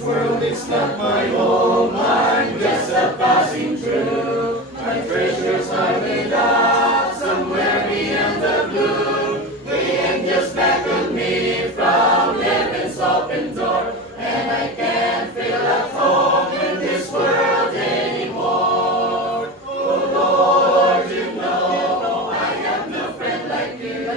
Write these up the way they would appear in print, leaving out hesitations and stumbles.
World is not my home, I'm just a passing through. My treasures are laid up somewhere beyond the blue. The angels beckon me from heaven's open door, and I can't feel at home in this world anymore. Oh Lord, you know I have no friend like you.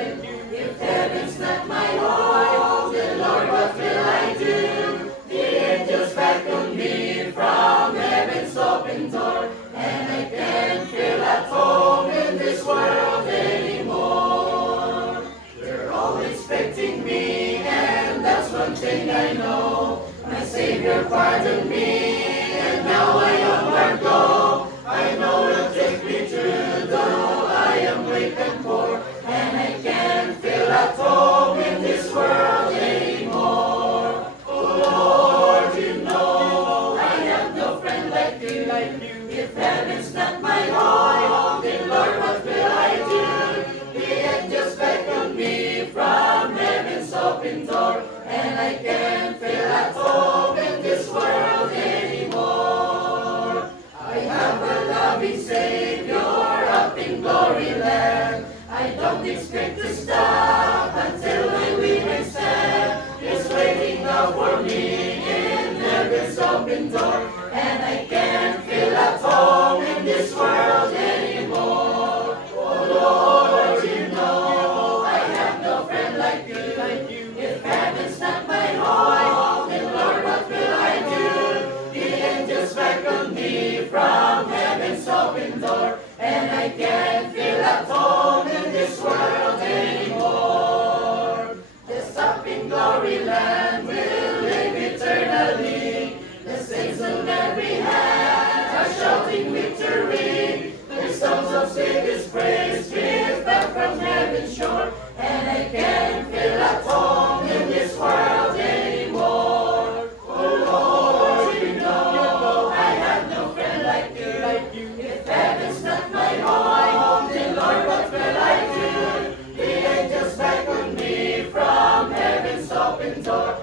If heaven's not my home, then Lord, what will I do? The angels beckon me from heaven's open door, and I can't feel at home in this world anymore. They're all expecting me, and that's one thing I know. My Savior pardoned me, and now I onward go. I know He'll take me through, though I am weak and poor, and I can't feel at home in this world anymore. Oh Lord, you know I have no friend like you. If heaven's not my home, then Lord, what will I do? The angels beckon me from heaven's open door, and I can't feel at home in this world anymore. I have a loving Savior up in glory land. I don't expect to stop until I win and stand. He's waiting now for me in heaven's open door, and I can't feel at home in this world anymore. Oh Lord, you know I have no friend like you. If heaven's not my home, then Lord, what will I do? The angels beckon me from heaven's open door, and I can't feel at home in this world anymore. This up in glory land will live eternally. The saints on every hand are shouting victory. The songs of sweetest praise drift back from heaven's shore, and I can't feel at home in this world anymore. Oh Lord, you know I have no friend like you. If heaven's not my home, then Lord, what will I do? The angels beckon me from heaven's open door,